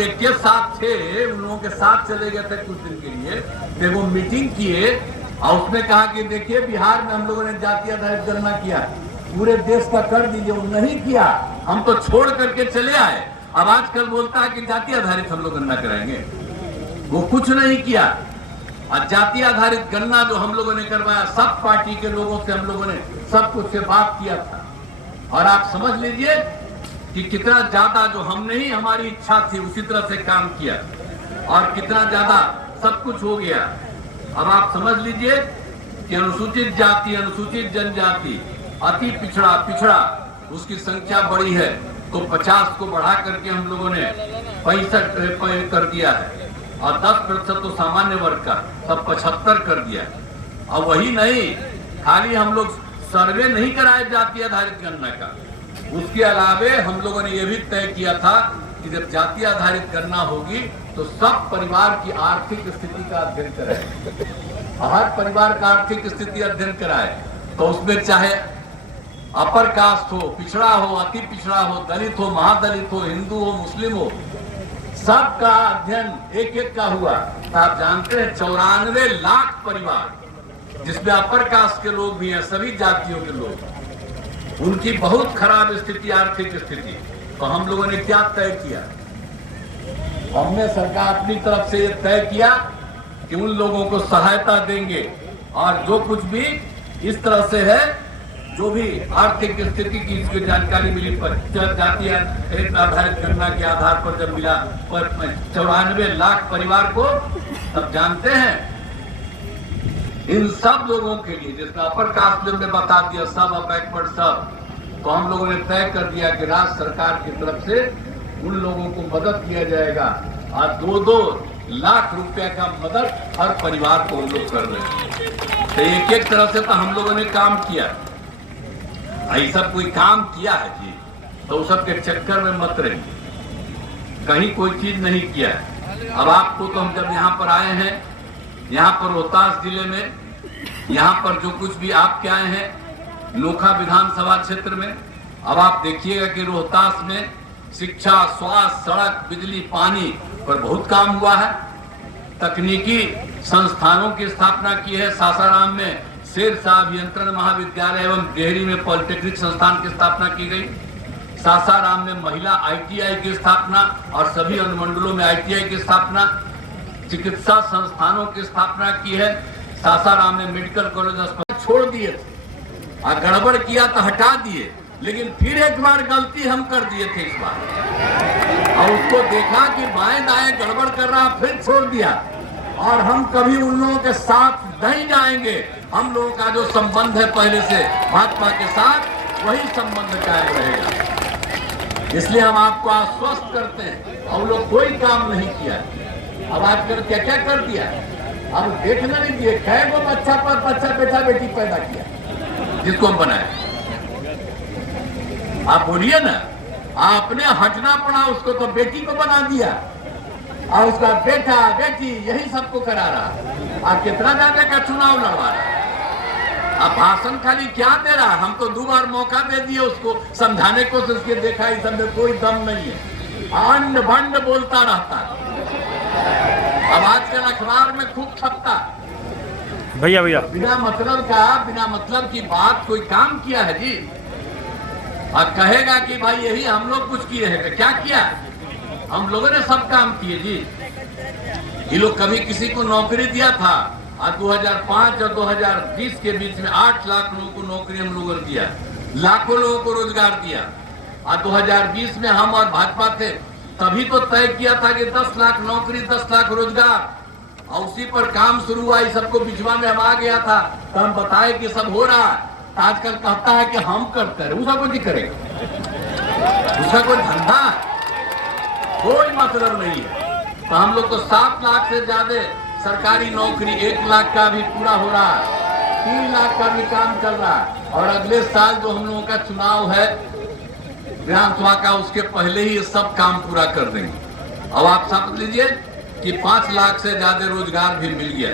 केवल एक के साथ थे, उन लोगों के साथ चले गए थे कुछ दिन के लिए, देखो मीटिंग किए और उसमें कहा कि देखिए बिहार में हम लोगों ने जातीय आधारित गणना किया, पूरे देश का कर दीजिए, वो नहीं किया, हम तो छोड़ करके चले आए। अब आजकल बोलता है कि जातीय आधारित हम लोग गणना कराएंगे, वो कुछ नहीं किया। और जातीय आधारित गणना जो हम लोगों ने करवाया, सब पार्टी के लोगों से हम लोगों ने सब कुछ से बात किया था। और आप समझ लीजिए कि कितना ज्यादा जो हमने ही हमारी इच्छा थी उसी तरह से काम किया और कितना ज्यादा सब कुछ हो गया। अब आप समझ लीजिए कि अनुसूचित जाति, अनुसूचित जनजाति, अति पिछड़ा उसकी संख्या बड़ी है, तो 50 को बढ़ा करके हम लोगों ने 65 कर दिया है और 10% तो सामान्य वर्ग का, तब 75 कर दिया। अब वही नहीं, खाली हम लोग सर्वे नहीं कराए जातीय आधारित गणना का, उसके अलावे हम लोगों ने यह भी तय किया था कि जब जातीय आधारित गणना होगी तो सब परिवार की आर्थिक स्थिति का अध्ययन कराए, हर परिवार का आर्थिक स्थिति अध्ययन कराए। तो उसमें चाहे अपर कास्ट हो, पिछड़ा हो, अति पिछड़ा हो, दलित हो, महादलित हो, हिंदू हो, मुस्लिम हो, सबका अध्ययन एक एक का हुआ। तो आप जानते हैं 94 लाख परिवार, जिसमें अपर कास्ट के लोग भी हैं, सभी जातियों के लोग, उनकी बहुत खराब स्थिति, आर्थिक स्थिति। तो हम लोगों ने क्या तय किया, हमने सरकार अपनी तरफ से ये तय किया कि उन लोगों को सहायता देंगे और जो कुछ भी इस तरह से है, जो भी आर्थिक स्थिति की इसकी जानकारी मिली, जातीय आधारित गणना के आधार पर जब मिला 94 लाख परिवार को, तब जानते हैं इन सब लोगों के लिए, जिसमें अपर कास्ट में बता दिया सब, बैकवर्ड सब, तो हम लोगों ने तय कर दिया कि राज्य सरकार की तरफ से उन लोगों को मदद किया जाएगा और 2-2 लाख रुपए का मदद हर परिवार को हम लोग कर रहे हैं। तो एक एक तरह से तो हम लोगों ने काम किया, ऐसा कोई काम किया है जी तो उस सब के चक्कर में मत रहिए, कहीं कोई चीज नहीं किया है। अब आपको तो हम जब यहाँ पर आए हैं, यहाँ पर रोहतास जिले में, यहाँ पर जो कुछ भी आप क्या आए हैं नोखा विधानसभा क्षेत्र में, अब आप देखिएगा कि रोहतास में शिक्षा, स्वास्थ्य, सड़क, बिजली, पानी पर बहुत काम हुआ है। तकनीकी संस्थानों की स्थापना की है, सासाराम में शेरशाह अभियंत्रण महाविद्यालय एवं डेहरी में पॉलिटेक्निक संस्थान की स्थापना की गई, सासाराम में महिला ITI की स्थापना और सभी अनुमंडलों में ITI की स्थापना, चिकित्सा संस्थानों की स्थापना की है, सासाराम में मेडिकल कॉलेज अस्पताल छोड़ दिए थे और गड़बड़ किया तो हटा दिए, लेकिन फिर एक बार गलती हम कर दिए थे इस बार, और उसको देखा कि बाएं दाएं गड़बड़ कर रहा, फिर छोड़ दिया। और हम कभी उन लोगों के साथ नहीं जाएंगे, हम लोगों का जो संबंध है पहले से भाजपा के साथ, वही संबंध कायम रहेगा। इसलिए हम आपको आश्वस्त करते हैं, और लोग कोई काम नहीं किया। अब आजकल क्या क्या कर दिया, अब देखना नहीं दिए, कै गो बच्चा पर बच्चा बेटा बेटी पैदा किया जिसको हम बनाए। आप बोलिए ना, आपने हटना पड़ा, उसको तो बेटी को बना दिया और उसका बेटा बेटी यही सबको करा रहा। आप कितना ज्यादा का चुनाव लड़वा रहा, आप भाषण खाली क्या दे रहा। हम तो 2 बार मौका दे दिए उसको समझाने को, तो उसके देखा इस सब कोई दम नहीं है, अंड भंड बोलता रहता है। अब आजकल अखबार में खूब छपता भैया बिना मतलब की बात कोई काम किया है जी, और कहेगा कि भाई यही हम लोग कुछ किए हैं। क्या किया, हम लोगों ने सब काम किए जी। ये लोग कभी किसी को नौकरी दिया था, और 2005 और 2020 के बीच में 8 लाख लोगों को नौकरी हम लोगों ने दिया, लाखों लोगों को रोजगार दिया। और 2020 में हम और भाजपा थे, तभी तो तय किया था कि 10 लाख नौकरी, 10 लाख रोजगार, और उसी पर काम शुरू हुआ। इस सबको बिचवा में हम आ गया था, तो हम बताए कि सब हो रहा है। आजकल कहता है कि हम करते हैं, उसका कुछ नहीं करेगा, उसका कोई धंधा कोई मतलब नहीं है। तो हम लोग तो 7 लाख से ज्यादा सरकारी नौकरी, 1 लाख का भी पूरा हो रहा है, 3 लाख का भी काम चल रहा है। और अगले साल जो हम लोगों का चुनाव है विधानसभा का, उसके पहले ही सब काम पूरा कर देंगे। अब आप समझ लीजिए कि 5 लाख से ज्यादा रोजगार भी मिल गया।